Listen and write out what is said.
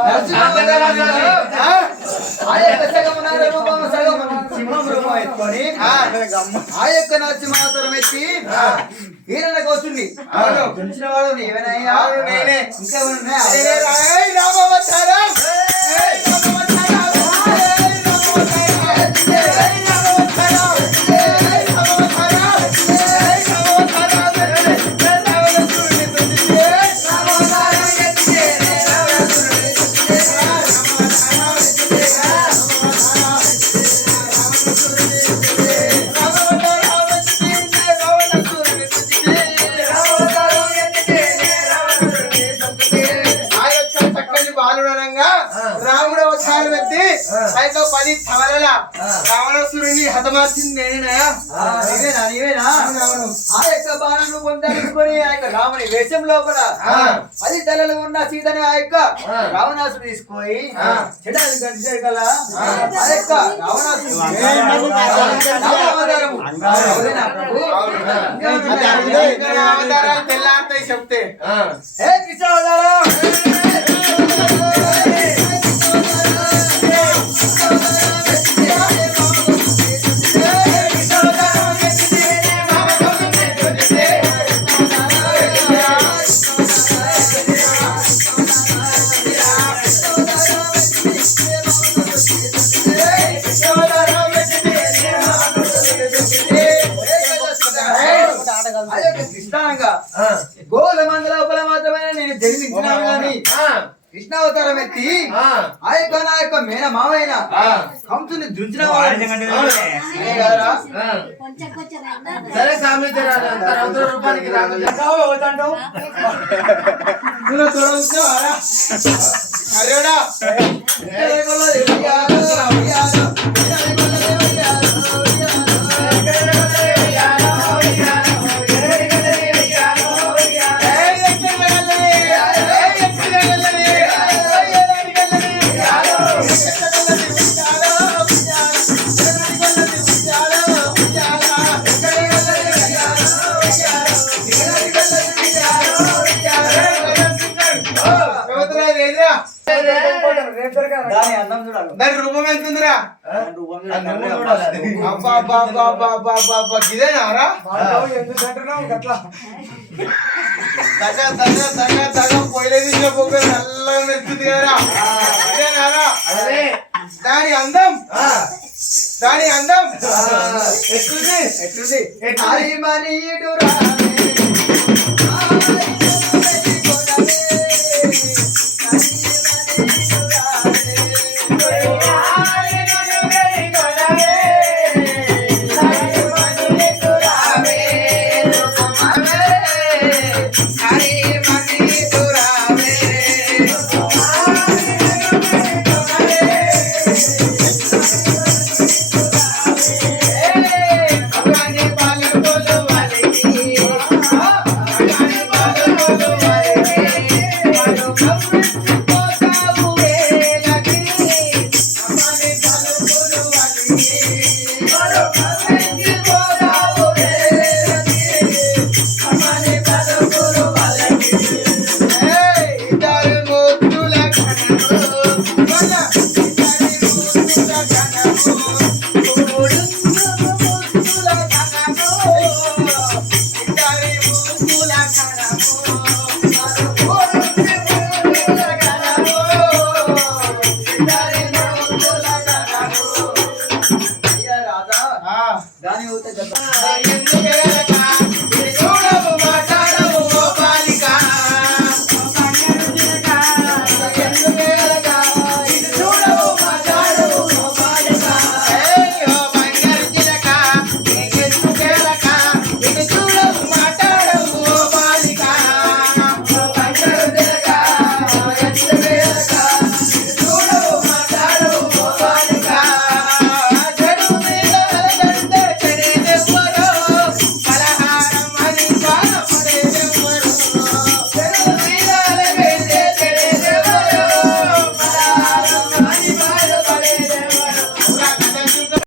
ఆ యొక్క సగము నార రూపము సగము సింహం రూపం ఎత్తుకొని ఆ యొక్క నరసింహావతారం ఎత్తి ఈయనకు వస్తుంది. పిలిచిన వాడు నీవేనయ్యా, నేనే. ఇంకా రాముడు అవతారం ఎత్తి అయితే 10 తవలల రావణాసురుని హతమార్చింది నేనేనా? నీవేనా? ఆ యొక్క బాణను పొందలుకొని ఆ యొక్క రాముని వేషంలో కూడా 10 తలలు ఉన్న సీతని ఆ యొక్క రావణాసుడు తీసుకొని చెడాలు గడిచాడు కదా. ఆ యొక్క రావణాసుడు అవతారాలు తెల్లారుతాయి చెప్తే హే కృష్ణ అవతారం గోల మందల లోపల మాత్రమే నేను జన్మించినాను కానీ కృష్ణావతారం ఎత్తి ఆ యొక్క నా యొక్క మేన మావైన కంసుని దుంచిన సరే రూపానికి దాని రూపం ఎంతుందిరా? ఇదేనారా? పొయ్యలేదు నల్లగా మెచ్చుంది కదా. ఇదేనారా? దాని అందం ఎట్లుంది? దాని